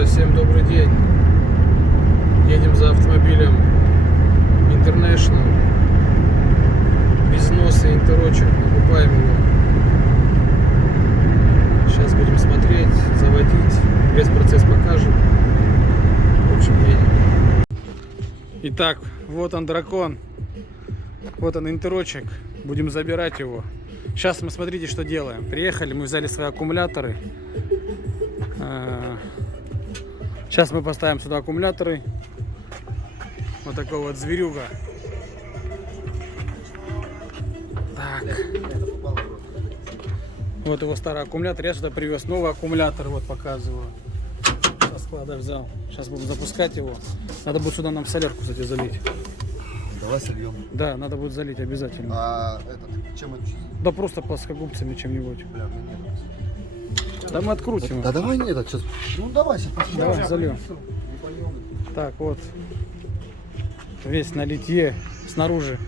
друзья, всем добрый день. Едем за автомобилем International. Без носа интерочек. Покупаем его. Сейчас будем смотреть, заводить. Весь процесс покажем. В общем, едем. Итак, вот он дракон. Вот он интерочек. Будем забирать его. Сейчас мы, смотрите, что делаем. Приехали, мы взяли свои аккумуляторы. Сейчас мы поставим сюда аккумуляторы. Вот такой вот зверюга. Так. Вот его старый аккумулятор. Я сюда привез новый аккумулятор. Вот показываю. Со склада взял. Сейчас будем запускать его. Надо будет сюда нам солярку, кстати, залить. Давай сольем. Да, надо будет залить обязательно. А чем это? Да просто плоскогубцами чем-нибудь. Бля, мне нет. Да мы открутим. Да давай нет, сейчас. Ну давай сейчас посмотрим. Давай, зальем. Так, вот. Весь на литье. Снаружи,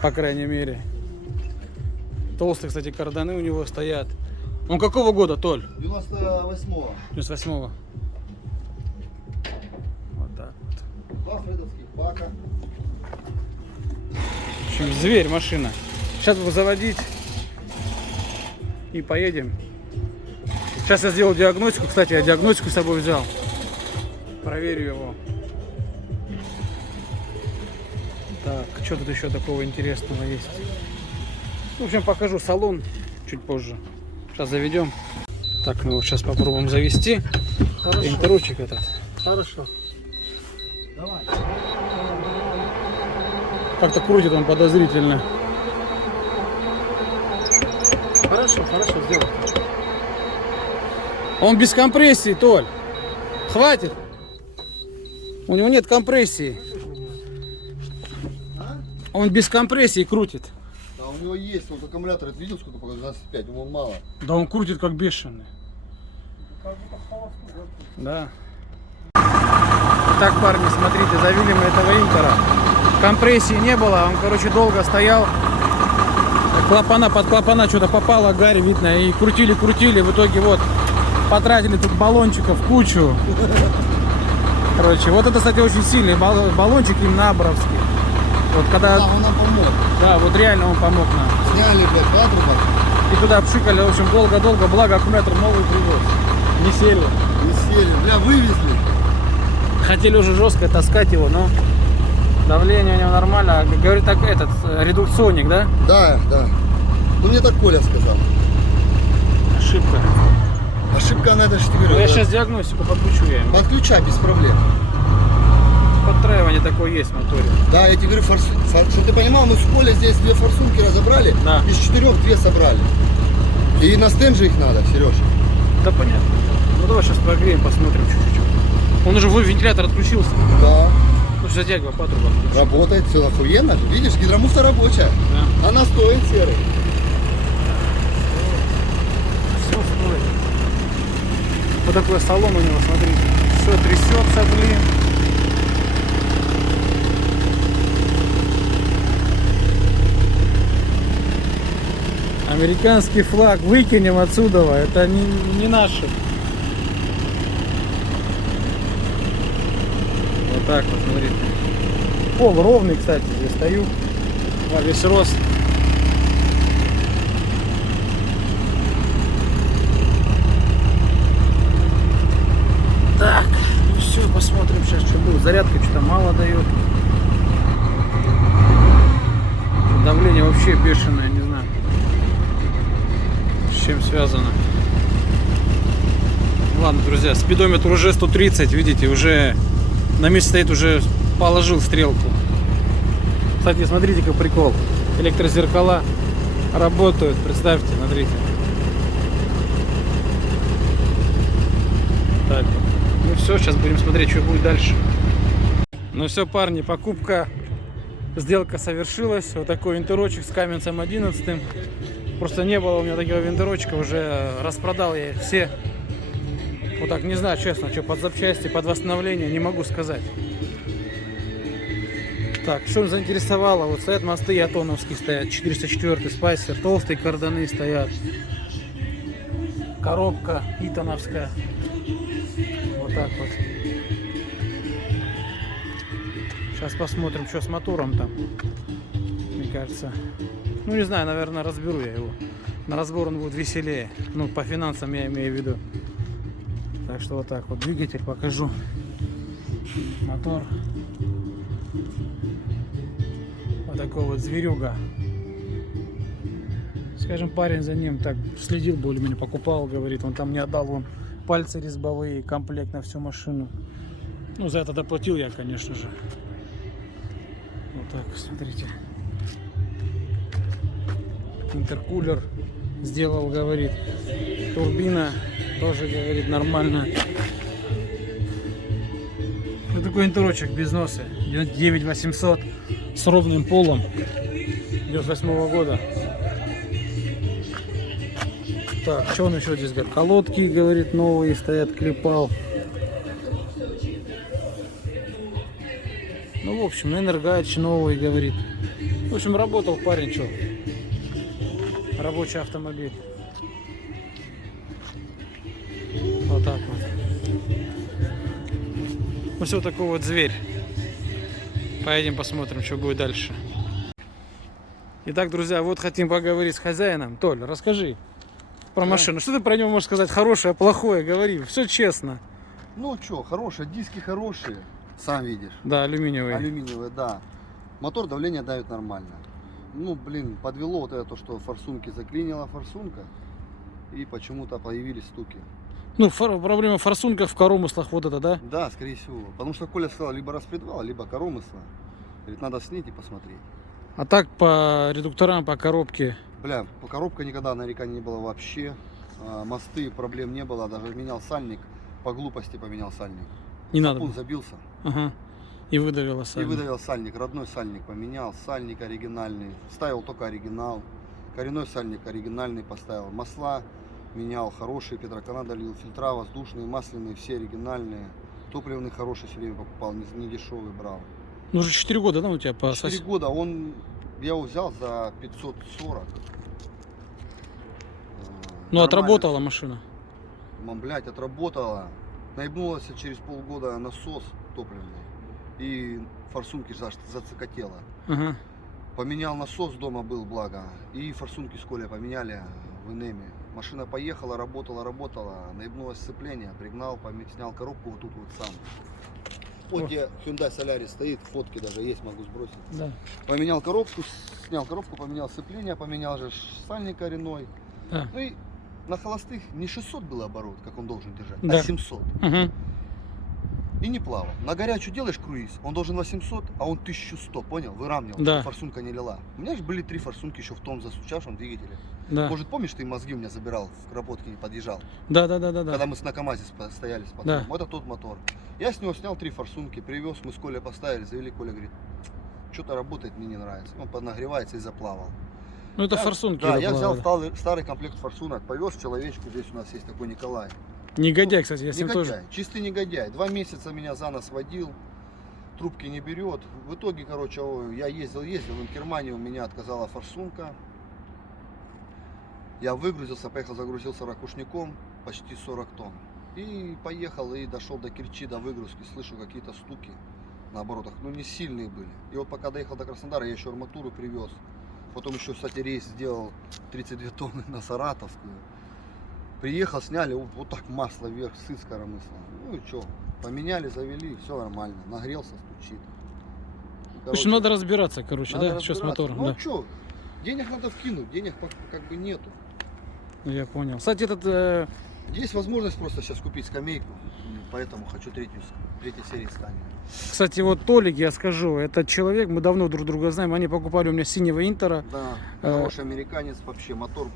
по крайней мере. Толстые, кстати, карданы у него стоят. Он какого года, Толь? 98-го. 98-го. Вот так вот. Два фредовских бака. В общем, зверь машина. Сейчас буду заводить. И поедем. Сейчас я сделал диагностику. Кстати, я диагностику с собой взял. Проверю его. Так, что тут еще такого интересного есть? В общем, покажу салон чуть позже. Сейчас заведем. Так, ну вот сейчас попробуем завести. Интерочек этот. Хорошо. Давай. Как-то крутит он подозрительно. Хорошо, сделай. Он без компрессии, Толь. Хватит. У него нет компрессии. Он без компрессии крутит. А у него есть, вот аккумулятор, это видел сколько показывает? 25, ему мало. Да он крутит как бешеный. Да. Итак, парни, смотрите, завели мы этого Интера. Компрессии не было, он, короче, долго стоял. Клапана, под клапана что-то попало, гарь видно. И крутили, в итоге вот потратили тут баллончиков кучу. Короче, вот это, кстати, очень сильный баллончик именно абровский. Вот когда... Да, он нам помог. Да, вот реально он помог нам. Сняли, блядь, патрубок. И туда пшикали, в общем, долго-долго, благо аккумулятор новый привез. Не сели. Не сели, бля, вывезли. Хотели уже жестко таскать его, но давление у него нормально. Говорит, так этот, редукционник, да? Да. Ну мне так Коля сказал. Ошибка. Ошибка на это, что Ну, говорю. я сейчас диагностику подключу я ему. Подключай без проблем. Подтраивание такое есть в моторе. Да, я тебе говорю, чтобы ты понимал, мы с Колей здесь 2 форсунки разобрали, Да. из 4 2 собрали. И на стенд же их надо, Сереж. Да понятно. Ну давай сейчас прогреем, посмотрим чуть-чуть. Он уже вентилятор отключился. Да. Ну что, затягивай патруба. Работает, все охуенно. Видишь, гидромуфта рабочая. Да. Она стоит, серый. Все стоит. Вот такой салон у него, смотрите. Все трясется, блин. Американский флаг выкинем отсюда, это не наши. Вот так вот, смотрите. Пол ровный, кстати, здесь стою. Во весь рост. Так, ну все, посмотрим сейчас, что будет. Зарядка что-то мало дает. Давление вообще бешеное, не знаю, с чем связано. Ладно, друзья, спидометр уже 130, видите, уже на месте стоит, уже положил стрелку. Кстати, смотрите, как прикол. Электрозеркала работают, представьте, смотрите. Так, ну все, сейчас будем смотреть, что будет дальше. Ну все, парни, покупка, сделка совершилась. Вот такой винтерочек с Каменцем 11. Просто не было у меня такого винтерочка, уже распродал я их все. Вот так, не знаю, честно, что под запчасти, под восстановление, не могу сказать. Так, что заинтересовало? Вот стоят мосты ятоновские, стоят 404 спайсер, толстые карданы стоят. Коробка итоновская. Вот Вот так вот. Сейчас посмотрим, что с мотором там. Мне кажется. Ну не знаю, наверное, разберу я его. На разбор он будет веселее. Ну, по финансам я имею в виду. Так что вот так вот. Двигатель покажу. Мотор. Вот такой вот зверюга. Скажем, парень за ним так следил, более-менее покупал, говорит, он там не отдал, вон пальцы резьбовые, комплект на всю машину. Ну, за это доплатил я, конечно же. Вот так, смотрите. Интеркулер сделал, говорит. Турбина тоже, говорит, нормально. Вот такой интерочек без носа. 9800 с ровным полом. 98 года. Так, что он еще здесь говорит? Колодки, говорит, новые стоят, клепал. Ну, в общем, энергач новый, говорит. В общем, работал парень, что? Рабочий автомобиль. Вот так вот. Ну, все такой вот зверь. Поедем посмотрим, что будет дальше. Итак, друзья, вот хотим поговорить с хозяином. Толь, расскажи про машину. Что ты про него можешь сказать? Хорошее, плохое? Говори. Все честно. Ну что, хорошие, диски хорошие, сам видишь. Да, алюминиевые. Алюминиевые, да. Мотор, давление давит нормально. Ну, блин, подвело вот это, то, что форсунки заклинила форсунка. И почему-то появились стуки. Ну, проблема в форсунках, в коромыслах, вот это, да? Да, скорее всего. Потому что Коля сказал, либо распредвал, либо коромысла. Говорит, надо снять и посмотреть. А так по редукторам, по коробке. Бля, по коробке никогда нареканий не было вообще. Мосты, проблем не было. Даже менял сальник. По глупости поменял сальник. Не надо. Он забился. Ага. И выдавила сальник. И выдавил сальник. Родной сальник поменял. Сальник оригинальный. Ставил только оригинал. Коренной сальник оригинальный поставил. Масла менял хорошие. Петроканада лил. Фильтра воздушные, масляные, все оригинальные. Топливный хороший все время покупал. Не дешевый брал. Ну уже 4 года, да, у тебя по 4 года. Я его взял за 540. Ну, отработала машина. Блять, отработала. Наебнулась через полгода насос топливный. И форсунки зацикотела. Ага. Поменял насос, дома был, благо. И форсунки с Колей поменяли в Инеме. Машина поехала, работала. Наебнулось сцепление, пригнал, снял коробку вот тут вот сам. Вот где Hyundai Solaris стоит, фотки даже есть, могу сбросить. Да. Поменял коробку, снял коробку, поменял сцепление, поменял же сальник коренной. Да. Ну и на холостых не 600 было оборот, как он должен держать, Да. а 700. Угу. И не плавал. На горячую делаешь круиз, он должен 800, а он 1100, понял? Выравнивал, Да. чтобы форсунка не лила. У меня же были 3 форсунки еще в том засучавшем двигателе. Да. Может, помнишь, ты мозги у меня забирал, в Кропотке не подъезжал? Да. Когда мы на КамАЗе стояли с пацаном. Да. Вот это тот мотор. Я с него снял 3 форсунки, привез, мы с Колей поставили, завели. Коля говорит, что-то работает, мне не нравится. Он поднагревается и заплавал. Ну это форсунки. Да, я взял заплавали. старый комплект форсунок, повез человечку, здесь у нас есть такой Николай. Негодяй, кстати, я с ним Негодяй, тоже. чистый негодяй. 2 месяца меня за нос водил, трубки не берет. В итоге, короче, я ездил, в Инкермане у меня отказала форсунка. Я выгрузился, поехал, загрузился ракушником, почти 40 тонн. И поехал, и дошел до Керчи, до выгрузки, слышу какие-то стуки на оборотах, но не сильные были. И вот пока доехал до Краснодара, я еще арматуру привез. Потом еще, кстати, рейс сделал 32 тонны на Саратовскую. Приехал, сняли, вот так масло вверх, сыс коромысла. Ну и что, поменяли, завели, все нормально. Нагрелся, стучит. В общем, надо разбираться, короче, надо да, что с разбираться. мотором. Ну Да. а что, денег надо вкинуть, денег как бы нету. Я понял. Кстати, этот... Есть возможность просто сейчас купить скамейку, поэтому хочу третьей серии Скания. Кстати, вот Толик, я скажу, этот человек, мы давно друг друга знаем, они покупали у меня синего Интера. Да, хороший американец, вообще мотор.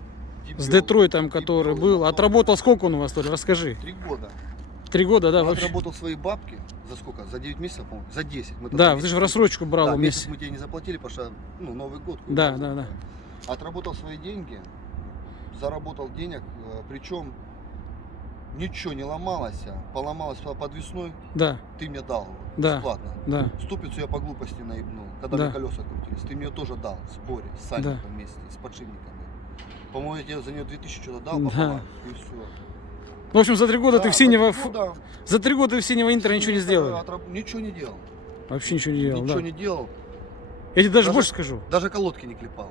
С Детройтом, который был. Отработал сколько он у вас, Толик? Расскажи. 3 года. 3 года, да, Он вообще. отработал свои бабки за сколько? За 9 месяцев, по-моему? За 10. Мы Да, месяц ты же в рассрочку брал да, у месяц меня. мы тебе не заплатили, потому что Новый год. Да. Отработал свои деньги, заработал денег, причем ничего не ломалось, поломалось подвесной, Да, ты мне дал Да. бесплатно. да. Ступицу я по глупости наебнул, когда Да. мне колеса крутились. Ты мне тоже дал в сборе с сальником вместе, с подшипниками. По-моему, я тебе за нее 2000 что-то дал Да. пополам, и все. Ну, в общем, за 3 года ты в синего... Ну, да. За 3 года ты в синего Интера ничего не сделал. Ничего не делал. Вообще ничего не делал, Ничего да. не делал. Я тебе даже Даже- больше скажу. Даже колодки не клепал.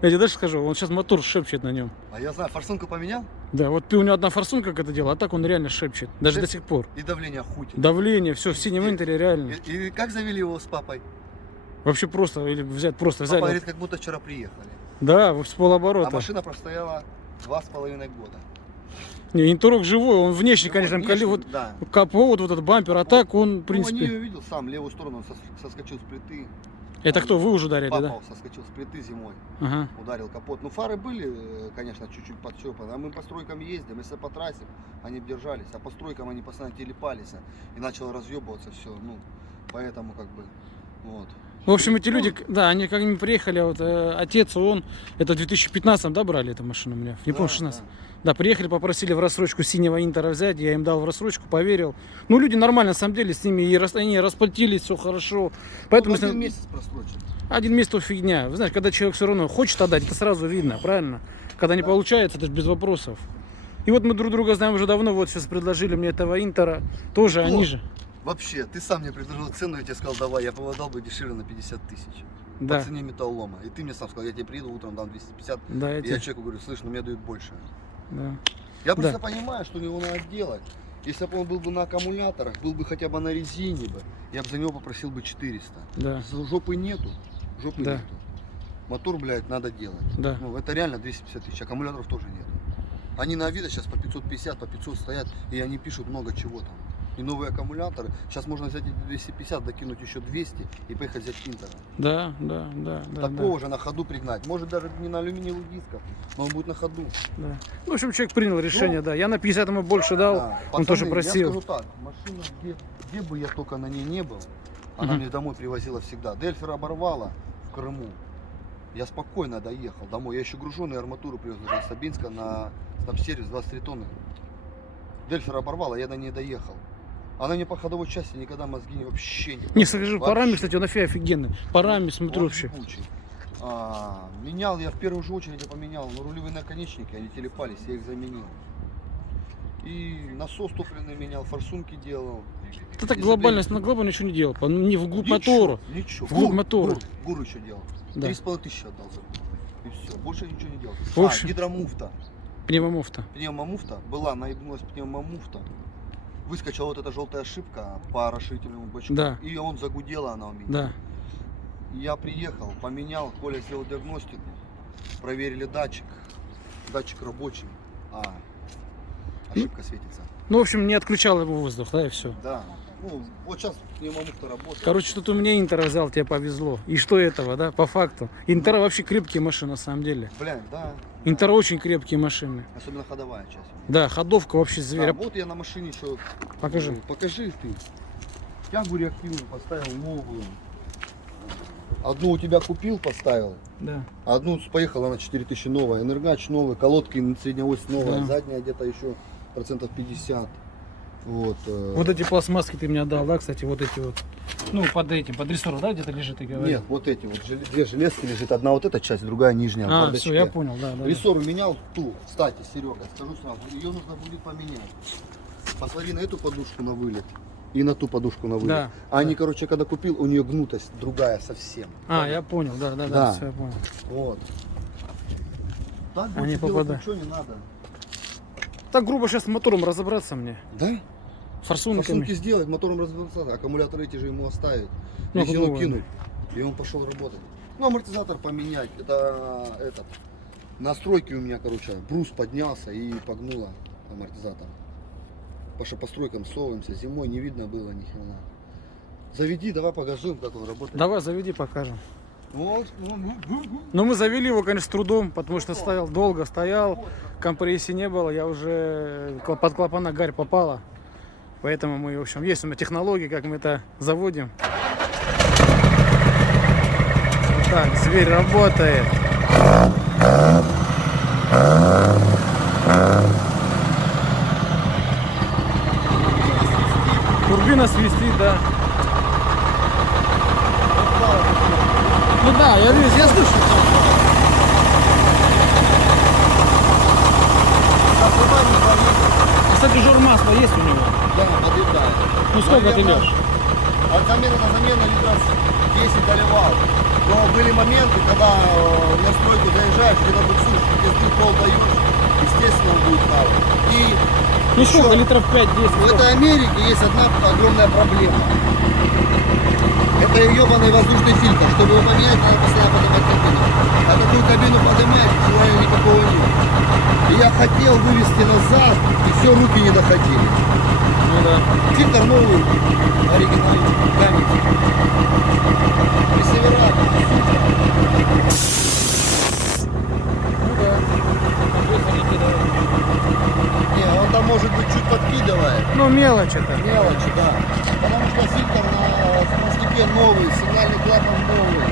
Я тебе даже скажу, он сейчас мотор шепчет на нем. А я знаю, форсунку поменял, Да, вот ты у него одна форсунка как это делал, а так он реально шепчет. Даже Да. до сих пор. и давление охутил. Давление, все, в синем Интере реально. И как завели его с папой? Вообще просто, или взять, просто Папа взяли. говорит, как будто вчера приехали. Да, с А полоборота. машина простояла 2,5 года. Не, Интерок живой, он внешне, Ну, конечно, внешне, вот да. капот, вот этот бампер, а так он, в Ну, принципе... я видел сам, левую сторону он соскочил с плиты. Это кто, вы уже ударили, да? Папа соскочил с плиты зимой, Ага. ударил капот. Ну, фары были, конечно, чуть-чуть подщепаны. А мы по стройкам ездим, если по трассе, они б держались. А по стройкам они постоянно телепались. И начало разъебываться все. Ну, поэтому как бы, вот. В общем, эти люди, да, они как нибудь приехали, а вот отец, он, это в 2015, да, брали эту машину у меня? Не помню, 16. Да, приехали, попросили в рассрочку синего Интера взять, я им дал в рассрочку, поверил. Ну, люди нормально, на самом деле, с ними, они расплатились, все хорошо. Поэтому Ну, если- один месяц просрочен. 1 месяц то фигня. Вы знаете, когда человек все равно хочет отдать, это сразу видно, правильно? Когда не Да. получается, это же без вопросов. И вот мы друг друга знаем уже давно, вот сейчас предложили мне этого Интера, тоже Кто? они же. Вообще, ты сам мне предложил цену, я тебе сказал, давай, я бы дал бы дешевле на 50 тысяч. Да, По цене металлолома. И ты мне сам сказал, я тебе приеду утром, дам 250. да, И эти, я человеку говорю, слышь, ну мне дают больше. да. Я просто Да. понимаю, что его надо делать. Если бы он был бы на аккумуляторах, был бы хотя бы на резине бы, я бы за него попросил бы 400. Да. Жопы нету, жопы Да. нету. Мотор, блядь, надо делать. Да. Ну, это реально 250 тысяч, аккумуляторов тоже нет. Они на Авито сейчас по 550, по 500 стоят, и они пишут много чего там. И новые аккумуляторы. Сейчас можно взять эти 250, докинуть еще 200 и поехать взять Интера. Да, да, да, да, Такого же на ходу пригнать. Может даже не на алюминиевых дисках, но он будет на ходу. да. Ну, в общем, человек принял решение, да. Я на 50 ему больше дал, Да. он тоже Пацаны, просил. Я скажу так, машина, где бы я только на ней не был, она Мгм. мне домой привозила всегда. Дельфер оборвала в Крыму. Я спокойно доехал домой. Я еще груженую арматуру привез даже из Сабинска на стаб-сервис 23 тонны. Дельфер оборвала, я до ней доехал. Она мне по ходовой части никогда мозги вообще не... Не, скажи, парами, Вообще. кстати, он офигенный. Парами, смотрю Он вообще. ебучий. Менял я в первую же очередь, я поменял рулевые наконечники, они телепались, я их заменил. И насос топливный менял, форсунки делал. Ты так И глобально, заблин. на глобально ничего не делал. Не вглубь Ничего, мотора. Ничего. Вглубь мотора. Гур еще делал. Да. 3,5 тысячи отдал за гур. И все, больше ничего не делал. В общем- Гидромуфта. Пневмомуфта. Пневмомуфта была, наебнулась пневмомуфта. Выскочила вот эта желтая ошибка по расширительному бачку. Да. И он загудела она у меня. Да. Я приехал, поменял, Коля сделал диагностику, проверили датчик, датчик рабочий, ошибка светится. Ну, в общем, не отключал его воздух, да, и все. Да, ну вот сейчас пневмомуфта работает. Короче, тут у меня Интера взял, тебе повезло. И что этого, да, по факту. Интера вообще крепкие машины, на самом деле. Блин, да. Интера очень крепкие машины. Особенно ходовая часть. Да, ходовка вообще зверя. Да, вот я на машине еще. Покажи. Покажи ты. Тягу реактивную поставил новую. Одну у тебя купил, поставил. Да. А одну поехала на 4000 новая. Энергач новый, колодки средняя ось новая, Да. задняя где-то еще процентов 50. Вот. Вот эти пластмасски ты мне отдал, да, кстати, вот эти вот. Ну, под этим, под рессором, да, где-то лежит, ты говорил? Нет, вот эти вот две железки лежит. Одна вот эта часть, другая нижняя. А, в все, бардачке. я понял, да, да. Рессору менял ту. Кстати, Серега, скажу сразу, ее нужно будет поменять. Посмотри на эту подушку на вылет и на ту подушку на вылет. Да, А они, да. короче, когда купил, у нее гнутость другая совсем. А, я понял, да, да, да, Да. все, я понял. Вот. Так Они больше делать попадают. ничего не надо. Так грубо сейчас с мотором разобраться мне. Да? Форсунками. Форсунки сделать, мотором разобраться, аккумуляторы эти же ему оставить. Ну, Резину новые. кинуть. И он пошел работать. Ну, амортизатор поменять. Это этот. Настройки у меня, короче, брус поднялся и погнуло амортизатор. По стройкам соваемся, зимой не видно было ни хрена. Заведи, давай погазуем, как он работает. Давай, заведи, покажем. Вот. Но мы завели его, конечно, с трудом, потому что стоял долго, стоял, компрессии не было, я уже под клапана гарь попала. Поэтому мы, в общем, есть у меня технологии, как мы это заводим. Вот так, зверь работает. Турбина свистит, да. Ну да, я слышу. Кстати, жор масла есть у него? Да, подъедает. Ну сколько ты льешь? От замены на замену литров 10 доливал. Но были моменты, когда на стройку заезжаешь, где-то буксуешь, если ты пол даешь, естественно, он будет плавать. И Ну еще сколько, литров 5-10? в этой Америке есть одна огромная проблема. Это ебаный воздушный фильтр. Чтобы его поменять, надо постоянно поднимать кабину. А такую кабину поднимать, желания никакого нет. И я хотел вывести назад, и все, руки не доходили. Ну да. Фильтр новый, оригинальный, камень. Ресивера, Ну да. Выходы кидают. не, он там может быть чуть подкидывает. Ну мелочь это. Мелочи, да. Потому что фильтр на стеке новый, сигнальный клапан новый.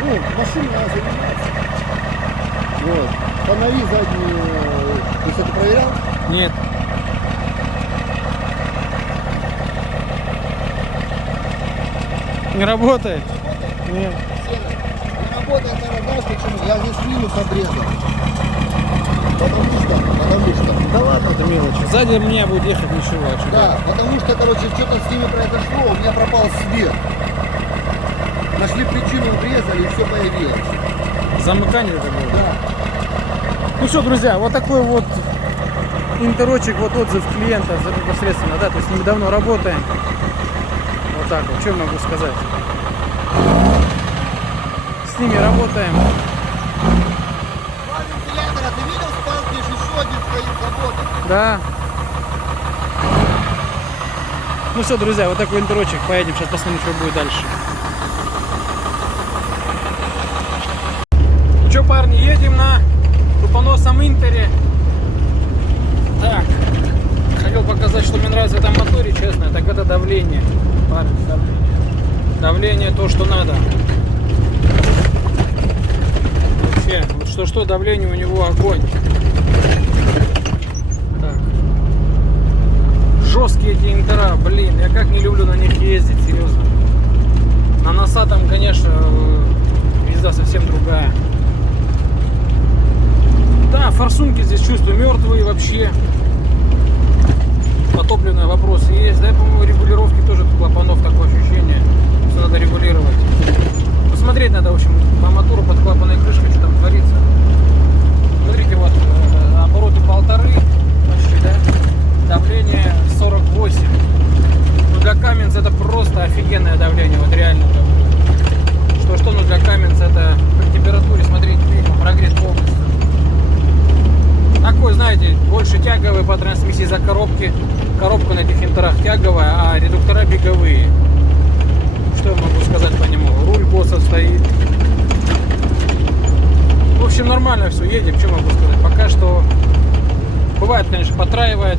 Ну, машина надо заниматься. Вот. Фонари задние. Ты что-то проверял? Нет. Не работает? Нет. Не работает, наверное, знаешь почему? Я здесь минус обрезал. Потому что. Да ладно, это мелочи. Сзади меня будет ехать ничего. а что Да, потому что, короче, что-то с ними произошло, у меня пропал свет. Нашли причину, обрезали, и все появилось. так? Замыкание это было? Да. Ну что, друзья, вот такой вот интерочек, вот отзыв клиента непосредственно, да, то есть с ними давно работаем. Вот так вот, что я могу сказать. С ними работаем. Два вентилятора, ты видел, сталкиваешь, еще один стоит, работает. Да. Ну что, друзья, вот такой интерочек. Поедем, сейчас посмотрим, что будет дальше. Ну что, парни, едем на тупоносом Интере. Так, хотел показать, что мне нравится в этом моторе, честно, так это давление. Парни, давление то, что надо. Вообще, вот что давление у него огонь. Так. Жесткие эти Интера, блин, я как не люблю на них ездить, серьезно. На носатом, конечно, езда совсем другая. Да, форсунки здесь чувствую мертвые вообще. Потопленные вопросы есть. Да, по-моему, регулировки тоже клапанов, такое ощущение, что надо регулировать. Посмотреть надо, в общем, по мотору под клапанной крышкой, что там творится. Смотрите, вот обороты 1,5 почти, да? Давление 48. Ну, для Каменс это просто офигенное давление, вот реально. Что, но для Каменс это при температуре, смотрите, видно, прогрет полностью. Такой, знаете, больше тяговый по трансмиссии за коробки. Коробка на этих Интерах тяговая, а редуктора беговые. Что я могу сказать по нему? Руль косо стоит. В общем, нормально все, едем, что могу сказать. Пока что бывает, конечно, потраивает.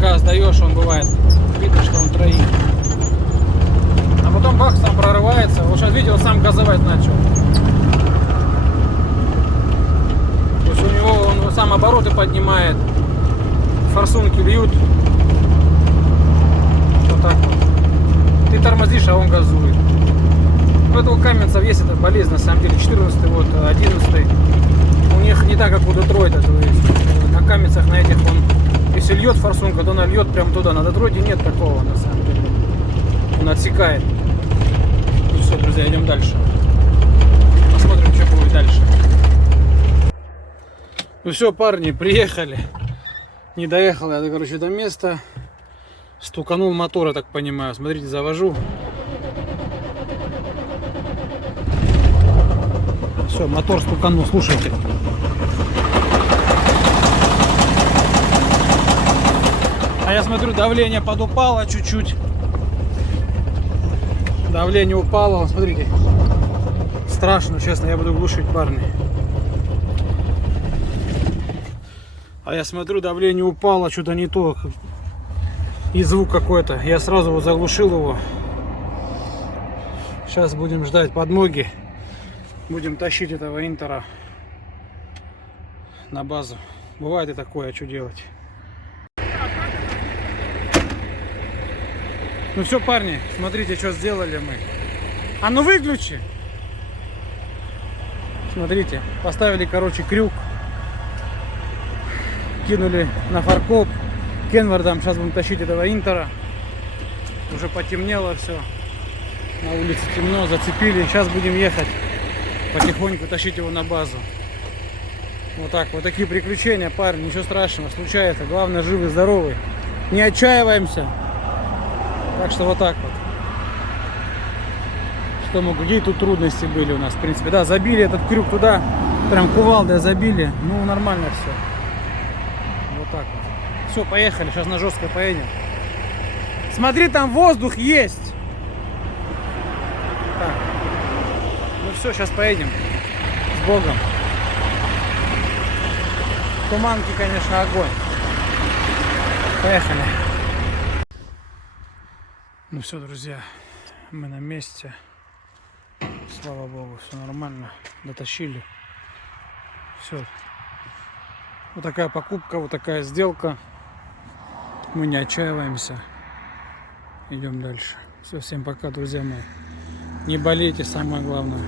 Газ даешь, он бывает. Видно, что он троит. А потом бах, сам прорывается. Вот сейчас видел, сам газовать начал. То есть у него он сам обороты поднимает. Форсунки льют. Вот так вот. Ты тормозишь, а он газует. У этого Каменса весь это болезнь, на самом деле. 14-й, вот, 11-й. У них не так, как у Детройта. То есть на Каменсах, на этих он, если льет форсунка, то она льет прямо туда. На Детройте нет такого, на самом деле. Он отсекает. Ну все, друзья, идем дальше. Посмотрим, что будет дальше. Ну все, парни, приехали. Не доехал я, короче, до места. Стуканул мотор, я так понимаю. Смотрите, завожу. Все, мотор стуканул, слушайте. А я смотрю, давление подупало чуть-чуть. Давление упало, смотрите. Страшно, честно, я буду глушить, парни. А я смотрю, давление упало, что-то не то. И звук какой-то. Я сразу вот заглушил его. Сейчас будем ждать подмоги. Будем тащить этого Интера на базу. Бывает и такое, а что делать? Ну все, парни, смотрите, что сделали мы. А ну выключи! Смотрите, поставили, короче, крюк. закинули на фаркоп. Кенвардом сейчас будем тащить этого Интера. Уже потемнело все. На улице темно, зацепили. Сейчас будем ехать потихоньку, тащить его на базу. Вот так, вот такие приключения, парни, ничего страшного, случается. Главное, живы, здоровы. Не отчаиваемся. Так что вот так вот. Что мы, какие тут трудности были у нас, в принципе. Да, забили этот крюк туда, прям кувалдой забили. Ну, нормально все. Вот так вот. Все, поехали, сейчас на жесткое поедем. Смотри, там воздух есть. Так. Ну все, сейчас поедем. С Богом. Туманки, конечно, огонь. Поехали. Ну все, друзья, мы на месте. Слава Богу, все нормально. Дотащили. Все. Вот такая покупка, вот такая сделка. Мы не отчаиваемся. Идем дальше. Все, всем пока, друзья мои. Не болейте, самое главное.